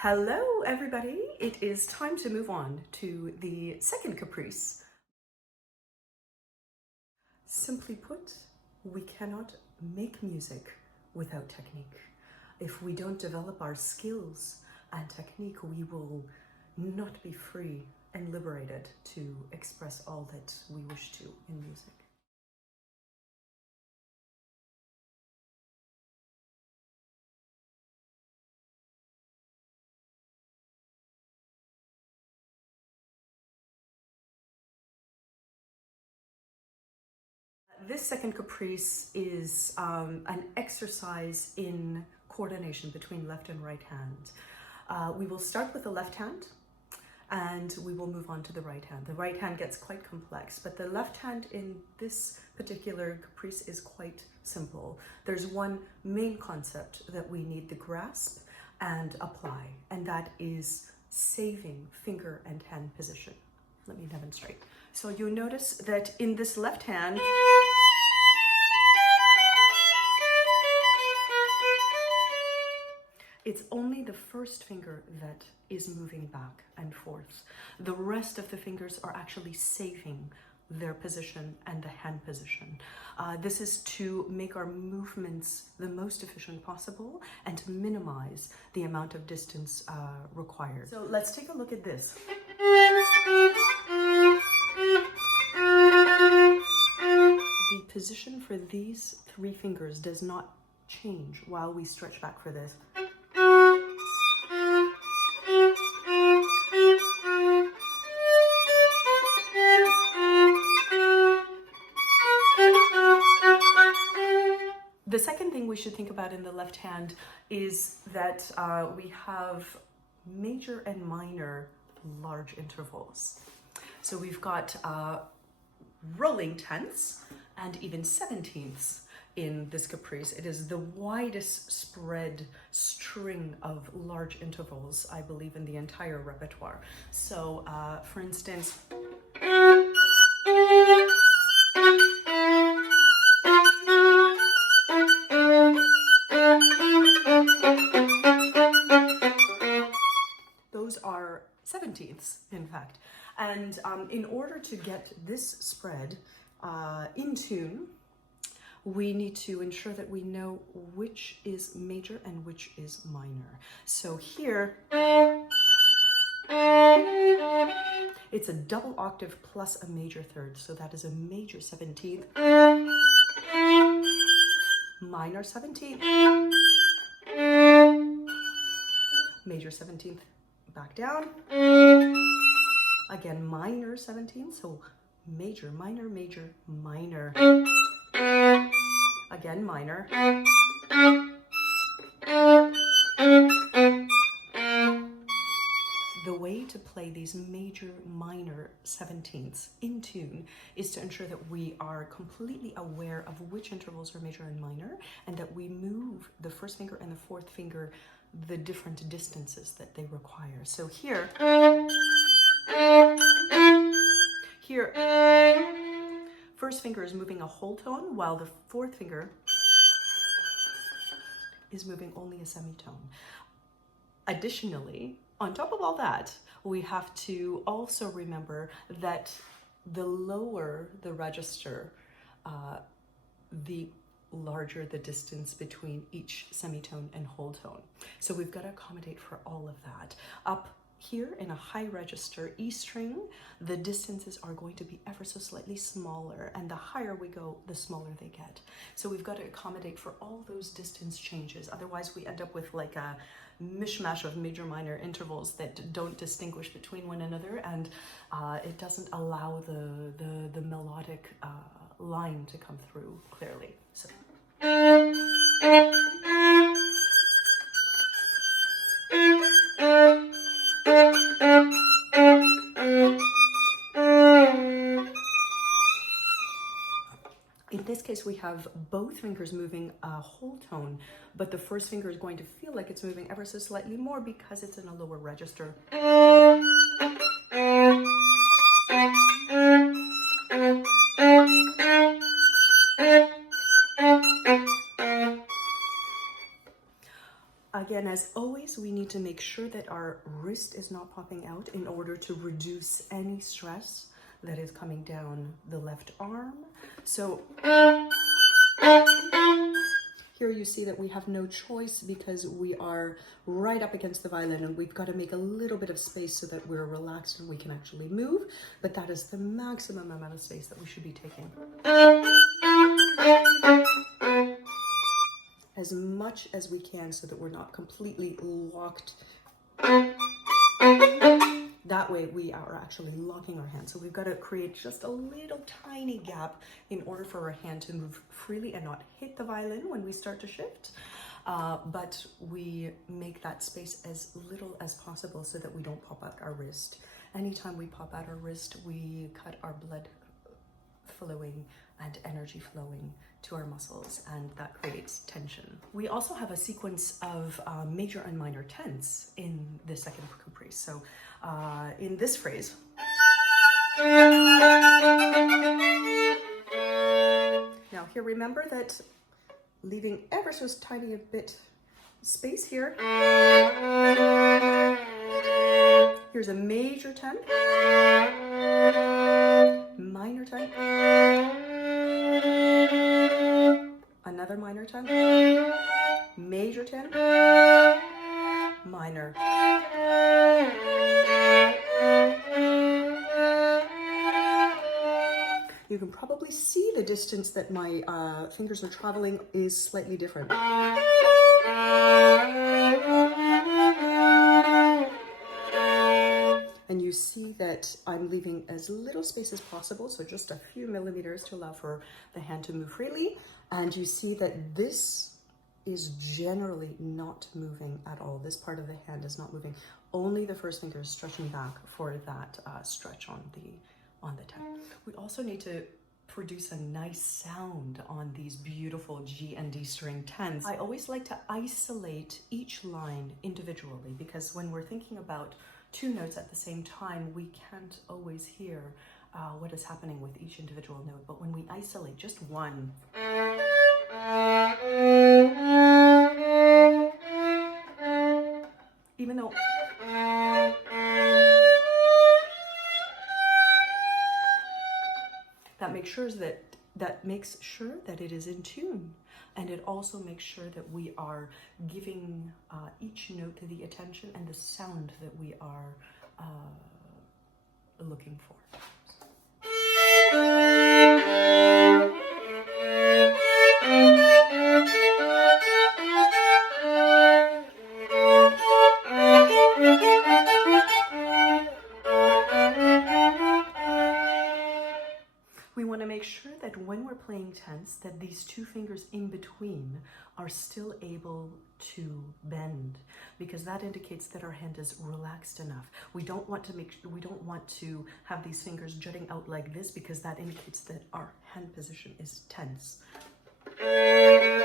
Hello everybody, it is time to move on to the second caprice. Simply put, we cannot make music without technique. If we don't develop our skills and technique, we will not be free and liberated to express all that we wish to in music. This second caprice is an exercise in coordination between left and right hand. We will start with the left hand and we will move on to the right hand. The right hand gets quite complex, but the left hand in this particular caprice is quite simple. There's one main concept that we need to grasp and apply, and that is saving finger and hand position. Let me demonstrate. So you notice that in this left hand, it's only the first finger that is moving back and forth. The rest of the fingers are actually saving their position and the hand position. This is to make our movements the most efficient possible and to minimize the amount of distance required. So let's take a look at this. The position for these three fingers does not change while we stretch back for this. The second thing we should think about in the left hand is that we have major and minor large intervals. So we've got rolling tenths and even 17ths in this caprice. It is the widest spread string of large intervals, I believe, in the entire repertoire. So for instance, those are 17ths, in fact. And in order to get this spread in tune, we need to ensure that we know which is major and which is minor. So here, it's a double octave plus a major third. So that is a major 17th, minor 17th, major 17th, back down. Again, minor 17th, so major, minor, major, minor. Again, minor. The way to play these major, minor 17ths in tune is to ensure that we are completely aware of which intervals are major and minor, and that we move the first finger and the fourth finger the different distances that they require. So here, first finger is moving a whole tone, while the fourth finger is moving only a semitone. Additionally, on top of all that, we have to also remember that the lower the register, the larger the distance between each semitone and whole tone. So we've got to accommodate for all of that. Up here in a high register E string, the distances are going to be ever so slightly smaller, and the higher we go, the smaller they get. So we've got to accommodate for all those distance changes. Otherwise we end up with like a mishmash of major minor intervals that don't distinguish between one another, and it doesn't allow the melodic line to come through clearly. So in this case, we have both fingers moving a whole tone, but the first finger is going to feel like it's moving ever so slightly more because it's in a lower register. Again, as always, we need to make sure that our wrist is not popping out in order to reduce any stress that is coming down the left arm. So here you see that we have no choice because we are right up against the violin, and we've got to make a little bit of space so that we're relaxed and we can actually move, but that is the maximum amount of space that we should be taking. As much as we can so that we're not completely locked. That way we are actually locking our hand. So we've got to create just a little tiny gap in order for our hand to move freely and not hit the violin when we start to shift. But we make that space as little as possible so that we don't pop out our wrist. Anytime we pop out our wrist, we cut our blood flowing and energy flowing to our muscles, and that creates tension. We also have a sequence of major and minor tense in the second caprice. So in this phrase, now here remember that leaving ever so tiny a bit space here. Here's a major 10, minor 10, another minor 10, major 10, minor. You can probably see the distance that my fingers are traveling is slightly different. And you see that I'm leaving as little space as possible, so just a few millimeters to allow for the hand to move freely. And you see that this is generally not moving at all. This part of the hand is not moving. Only the first finger is stretching back for that stretch on the 10. We also need to produce a nice sound on these beautiful G and D string 10s. I always like to isolate each line individually, because when we're thinking about two notes at the same time, we can't always hear what is happening with each individual note. But when we isolate just one, even though that makes sure that it is in tune, and it also makes sure that we are giving each note the attention and the sound that we are looking for. We want to make sure that when we're playing tense, that these two fingers in between are still able to bend, because that indicates that our hand is relaxed enough. We don't want to have these fingers jutting out like this, because that indicates that our hand position is tense. I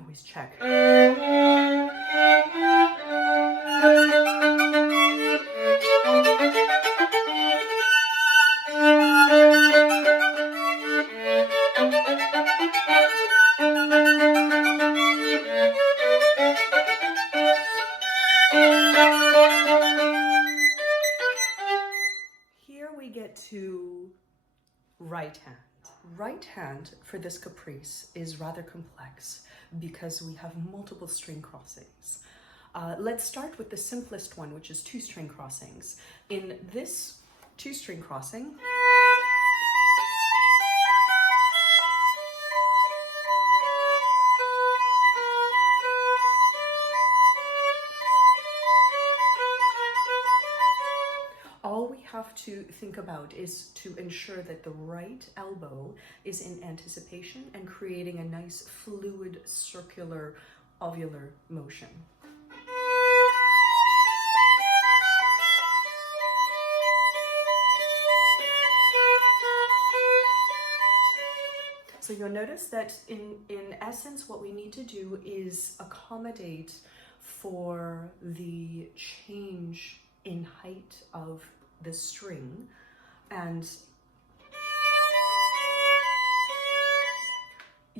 always check. To right hand. Right hand for this caprice is rather complex because we have multiple string crossings. Let's start with the simplest one, which is two string crossings. In this two string crossing, all we have to think about is to ensure that the right elbow is in anticipation and creating a nice fluid circular ovular motion. So you'll notice that in essence what we need to do is accommodate for the change in height of the string, and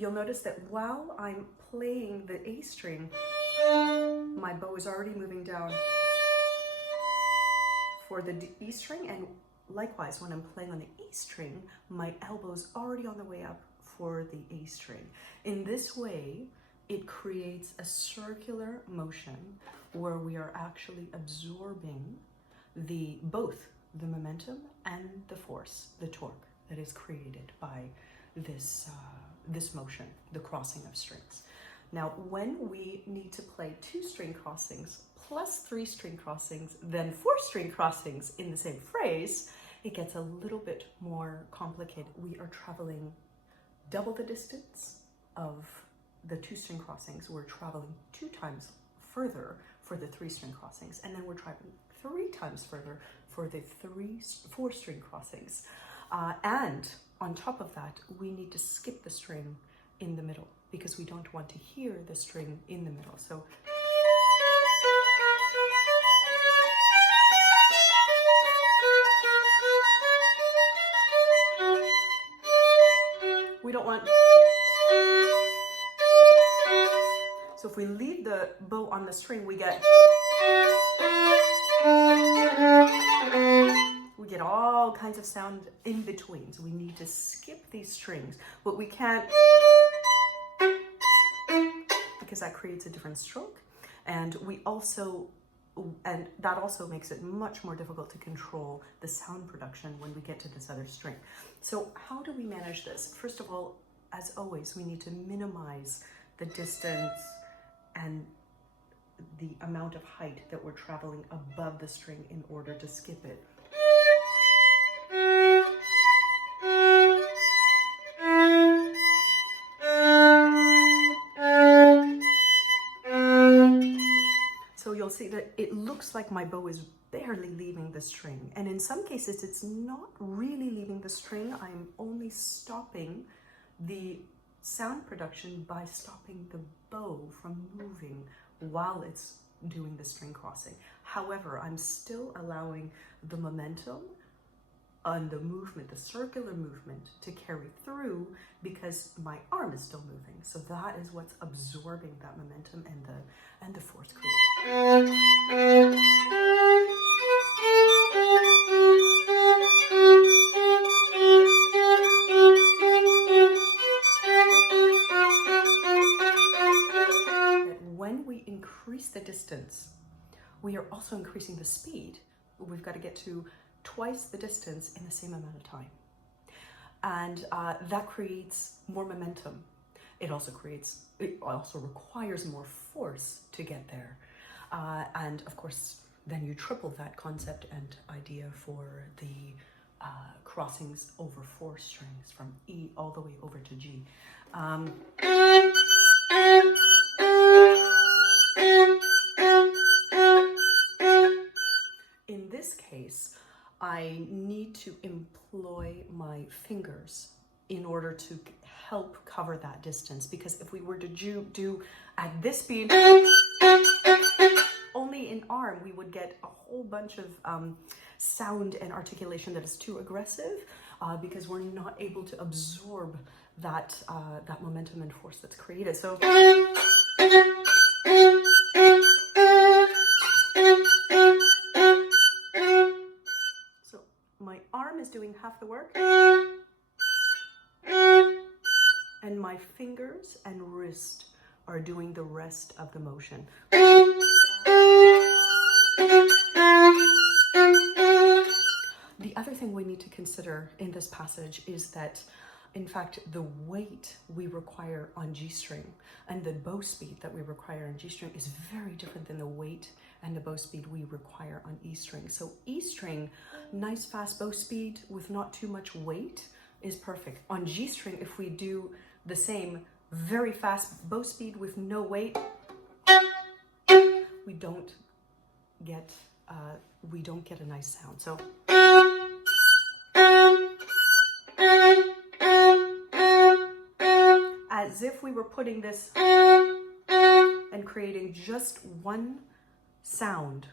you'll notice that while I'm playing the A string, my bow is already moving down for the E string, and likewise when I'm playing on the E string, my elbow's already on the way up for the A string. In this way, it creates a circular motion where we are actually absorbing both the momentum and the force, the torque that is created by this motion, the crossing of strings. Now, when we need to play 2 string crossings plus 3 string crossings, then 4 string crossings in the same phrase, it gets a little bit more complicated. We are traveling double the distance of the 2 string crossings. We're traveling 2 times further for the 3 string crossings, and then we're traveling 3 times further for the 4 string crossings. And on top of that, we need to skip the string in the middle because we don't want to hear the string in the middle. So we don't want. So if we leave the bow on the string, we get all kinds of sound in between. So we need to skip these strings, but we can't, because that creates a different stroke. And that also makes it much more difficult to control the sound production when we get to this other string. So how do we manage this? First of all, as always, we need to minimize the distance and the amount of height that we're traveling above the string in order to skip it. So you'll see that it looks like my bow is barely leaving the string. And in some cases, it's not really leaving the string. I'm only stopping the sound production by stopping the bow from moving while it's doing the string crossing. However, I'm still allowing the momentum and the movement, the circular movement, to carry through because my arm is still moving. So that is what's absorbing that momentum and the force created. When we increase the distance, we are also increasing the speed. We've got to get to twice the distance in the same amount of time. And that creates more momentum. It also requires more force to get there. And of course, then you triple that concept and idea for the crossings over 4 strings from E all the way over to G. In this case, I need to employ my fingers in order to help cover that distance, because if we were to do at this speed, only in arm, we would get a whole bunch of sound and articulation that is too aggressive because we're not able to absorb that momentum and force that's created. So my arm is doing half the work, and my fingers and wrist are doing the rest of the motion. The other thing we need to consider in this passage is that, in fact, the weight we require on G string and the bow speed that we require on G string is very different than the weight and the bow speed we require on E string. So E string, nice fast bow speed with not too much weight is perfect. On G string, if we do the same very fast bow speed with no weight, we don't get a nice sound. So as if we were putting this and creating just one sound